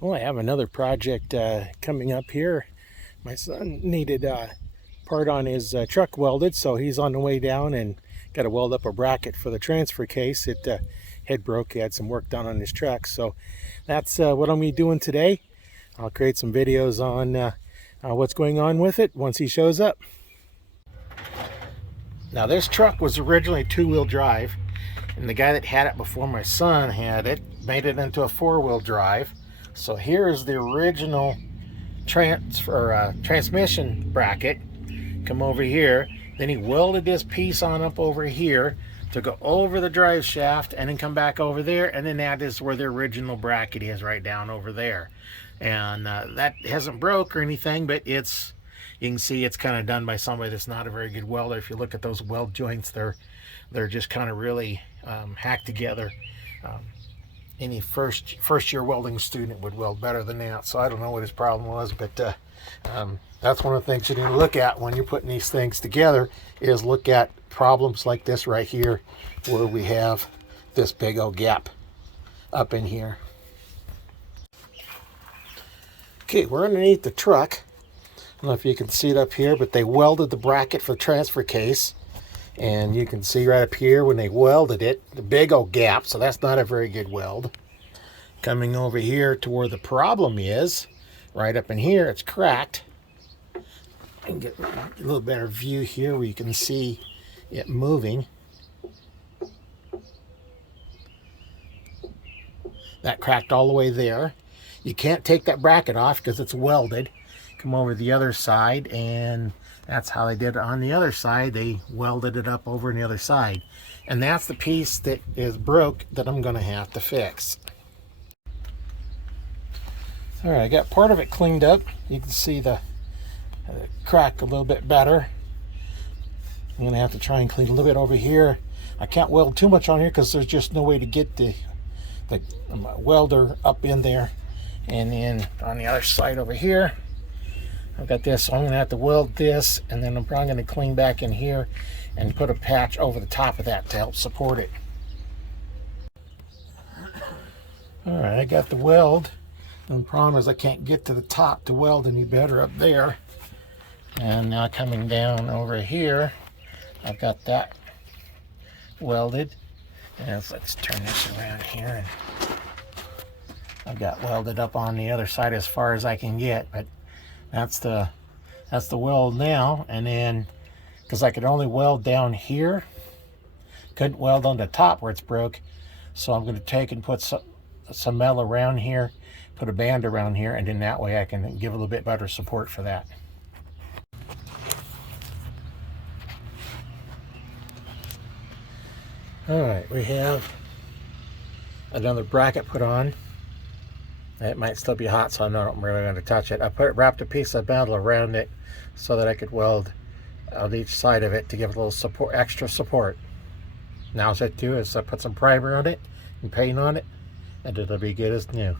Well, I have another project coming up here. My son needed part on his truck welded, so he's on the way down and got to weld up a bracket for the transfer case. It had broke. He had some work done on his truck, so that's what I'm going to be doing today. I'll create some videos on what's going on with it once he shows up. Now, this truck was originally two-wheel drive, and the guy that had it before my son had it made it into a four-wheel drive. So here is the original transmission bracket. Come over here. Then he welded this piece on up over here to go over the drive shaft and then come back over there, and then that is where the original bracket is, right down over there. And that hasn't broke or anything, but you can see it's kind of done by somebody that's not a very good welder. If you look at those weld joints, they're just kind of really hacked together. Any first year welding student would weld better than that. So I don't know what his problem was, but that's one of the things you need to look at when you're putting these things together, is look at problems like this right here, where we have this big old gap up in here. Okay, we're underneath the truck. I don't know if you can see it up here, but they welded the bracket for the transfer case. And you can see right up here when they welded it, the big old gap, so that's not a very good weld. Coming over here to where the problem is, right up in here, it's cracked. I can get a little better view here where you can see it moving. That cracked all the way there. You can't take that bracket off because it's welded. Come over the other side, and that's how they did it on the other side. They welded it up over on the other side. And that's the piece that is broke that I'm going to have to fix. All right, I got part of it cleaned up. You can see the crack a little bit better. I'm going to have to try and clean a little bit over here. I can't weld too much on here because there's just no way to get the welder up in there. And then on the other side over here, I've got this, so I'm going to have to weld this, and then I'm probably going to clean back in here and put a patch over the top of that to help support it. All right, I got the weld. And the problem is I can't get to the top to weld any better up there. And now coming down over here, I've got that welded. And let's turn this around here. And I've got welded up on the other side as far as I can get, but that's the weld now. And then, because I could only weld down here, couldn't weld on the top where it's broke, so I'm going to take and put some metal around here, put a band around here, and then that way I can give a little bit better support for that. All right, we have another bracket put on. It might still be hot, so I'm not really going to touch it. I wrapped a piece of metal around it so that I could weld on each side of it to give it a little support, extra support. Now what I do is I put some primer on it and paint on it, and it'll be good as new.